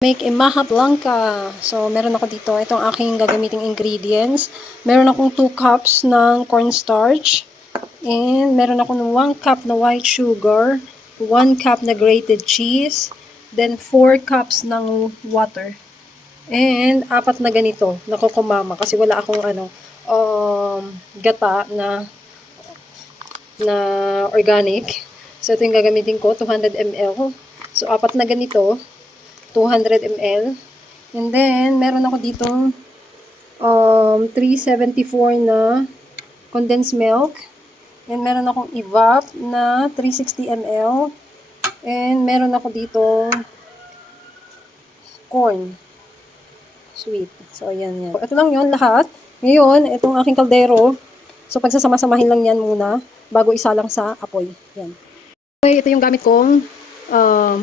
Make a maja blanca. So, meron ako dito. Itong aking gagamiting ingredients. Meron akong 2 cups ng cornstarch. And meron akong 1 cup na white sugar. 1 cup na grated cheese. Then, 4 cups ng water. And, 4 na ganito. Nakukumama. Kasi wala akong gata na organic. So, ito yung gagamitin ko. 200 ml. So, 4 na ganito. 200 ml. And then, meron ako ditong 374 na condensed milk. And meron akong evap na 360 ml. And meron ako ditong corn. Sweet. So, ayan yan. Ito lang yon lahat. Ngayon, itong aking kaldero. So, pagsasama-samahin lang yan muna bago isa lang sa apoy. Yan. Okay, ito yung gamit kong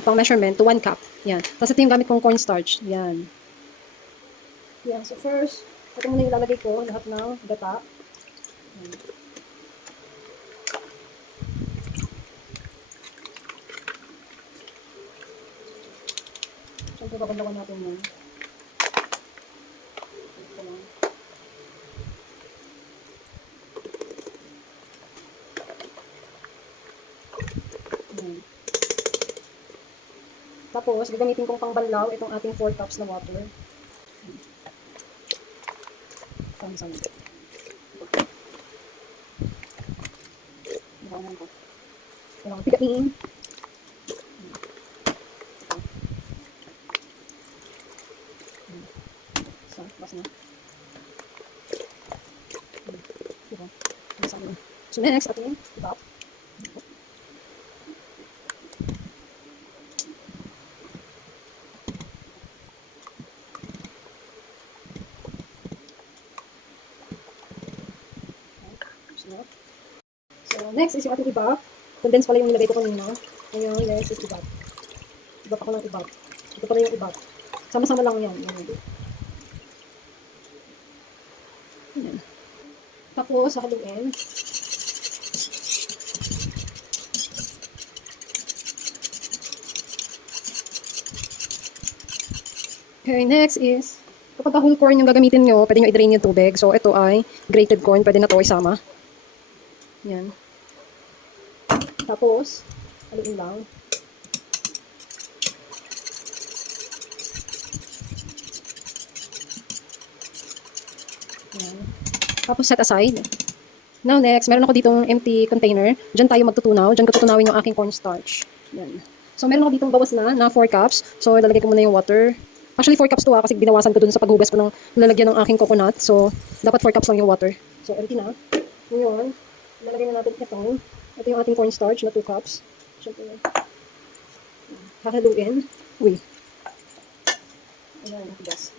pang measurement to 1 cup. Yan. Tapos ito yung gamit kong cornstarch. Yan. Yan. So first, ito muna yung ilalagay ko, lahat ng gata. Yan. Siyempre, babandawan natin yan. Ito lang. Yan. Tapos, gagamitin kong pangbanlaw itong ating 4 cups na water. Sama-sama. Nakawanan ko. Kailangan pigain. So, bas na. So, next, ating evap. So, next is yung ating evap. Condense pala yung nilagay ko kanina. Ngayon, next is evap. Evap ako ng evap. Ito pala yung evap. Sama-sama lang yan. Yan. Tapos, haluin. Okay, next is, kapag whole corn yung gagamitin nyo, pwede nyo i-drain yung tubig. So, ito ay grated corn. Pwede na to isama. Yan. Tapos, haluin lang. Yan. Tapos, set aside. Now, next, meron ako ditong empty container. Diyan tayo magtutunaw. Diyan ko tutunawin yung aking cornstarch. Yan. So, meron ako ditong bawas na 4 cups. So, lalagay ko muna yung water. Actually, 4 cups to kasi binawasan ko dun sa paghugas ko ng lalagyan ng aking coconut. So, dapat 4 cups lang yung water. So, empty na. Ngayon, lalagay na natin ito. Ito yung ating cornstarch na 2 cups. Siyempre, hahaluin. Uy. Ayan, gas.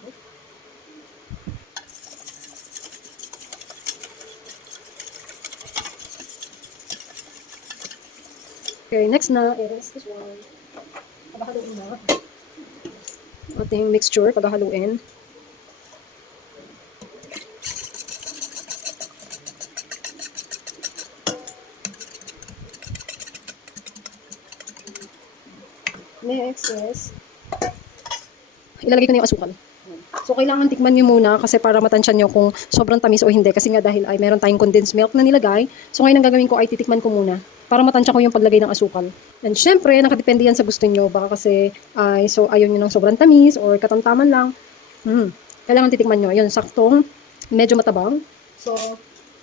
Okay, next na is this one. Paghahaluin na. Ating mixture, paghahaluin. Next is, ilalagay ko na yung asukal. So, kailangan tikman nyo muna kasi para matansyan nyo kung sobrang tamis o hindi. Kasi nga dahil ay meron tayong condensed milk na nilagay. So, ngayon ang gagawin ko ay titikman ko muna para matansya ko yung paglagay ng asukal. And syempre, nakadepende yan sa gusto nyo. Baka kasi so ayaw nyo ng sobrang tamis or katamtaman lang. Kailangan titikman nyo. Yun, saktong, medyo matabang. So,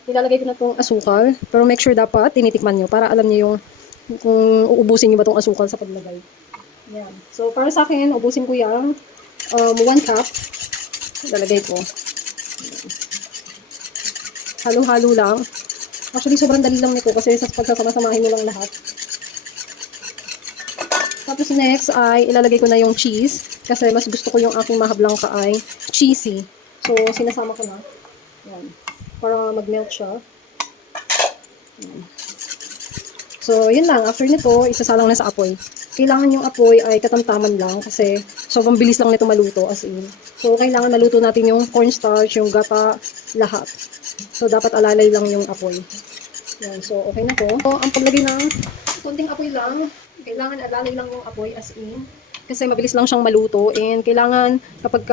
ilalagay ko na itong asukal. Pero make sure dapat tinitikman nyo para alam nyo yung kung uubusin nyo ba itong asukal sa paglagay. Yan. So, para sa akin, ubusin ko yung 1 cup. Lalagay ko. Halo-halo lang. Actually, sobrang dali lang nito kasi sa pagsasama-samahin nyo lang lahat. Tapos next ay ilalagay ko na yung cheese kasi mas gusto ko yung aking maja blanca ay cheesy. So, sinasama ko na. Yan. Para mag-melt siya. Yan. So, yun lang. After nito, isasalang na sa apoy. Kailangan yung apoy ay katamtaman lang kasi sobrang bilis lang nito maluto as in. So, kailangan maluto natin yung cornstarch, yung gata, lahat. So, dapat alalay lang yung apoy. Yan. So, okay na to. So, ang paglagay ng konting apoy lang, kailangan alalay lang yung apoy as in. Kasi mabilis lang siyang maluto and kailangan kapag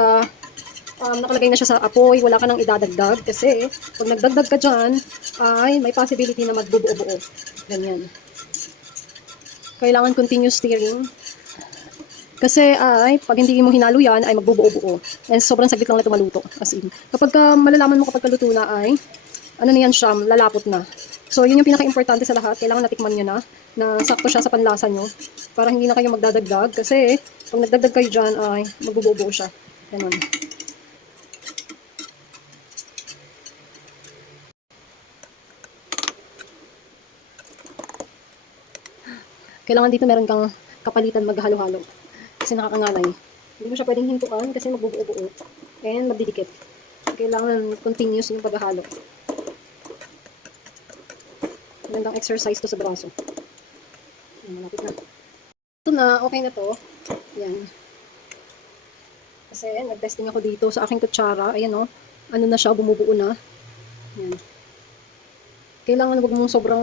nakalagay na siya sa apoy, wala ka nang idadagdag kasi pag nagdagdag ka dyan, ay may possibility na magbubuo-buo. Ganyan. Kailangan continuous stirring. Kasi ay, pag hindi mo hinalo yan, ay magbubuo-buo. And sobrang saglit lang na maluto. As in. Kapag malalaman mo kapag kaluto na ay, ano na yan siya, lalapot na. So, yun yung pinaka-importante sa lahat. Kailangan natikman nyo na sakto siya sa panlasa nyo. Para hindi na kayo magdadagdag. Kasi, pag nagdagdag kayo dyan, ay, magbubuo-buo siya. Ganun. Kailangan dito meron kang kapalitan maghalo-halo. Kasi nakakangalay. Hindi mo siya pwedeng hintuan kasi magbubuo-buo. And magdidikit. Kailangan continuous yung paghahalo. Magandang exercise to sa braso. Ayan, malapit na. Ito na, okay na to. Yan. Kasi nag-testing ako dito sa aking kutsara. Ayan o. Ano na siya, bumubuo na. Yan. Kailangan wag mong sobrang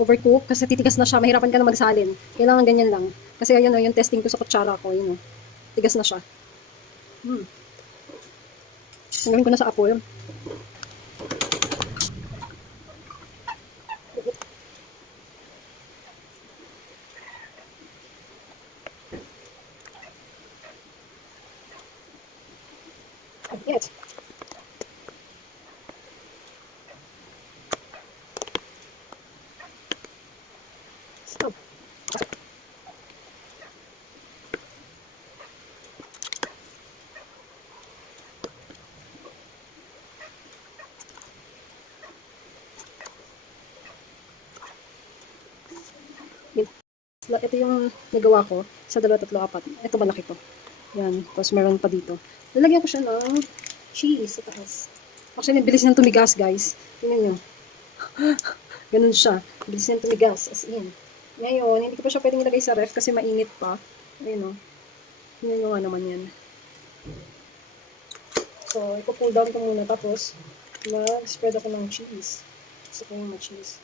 overcook kasi titigas na siya. Mahirapan ka na magsalin. Kailangan ganyan lang. Kasi ayan o, yung testing ko sa kutsara ko. Yun o. Tigas na siya. Tanggalin ko na sa apoy. Yes. Stop. Ito yung nagawa ko sa 2, 3, 4. Ito malaki to. Yan. Tapos meron pa dito. Lalagyan ko siya ng cheese sa taas. Actually, bilis niyang tumigas, guys. Tingnan nyo. Ganun siya. Bilis niyang tumigas. As in. Ngayon, hindi ko pa siya pwedeng ilagay sa ref kasi mainit pa. Ayun o. Tingnan nyo nga naman yan. So, ipo-pull down ko muna. Tapos, mag-spread ako ng cheese. Gusto ko yung cheese.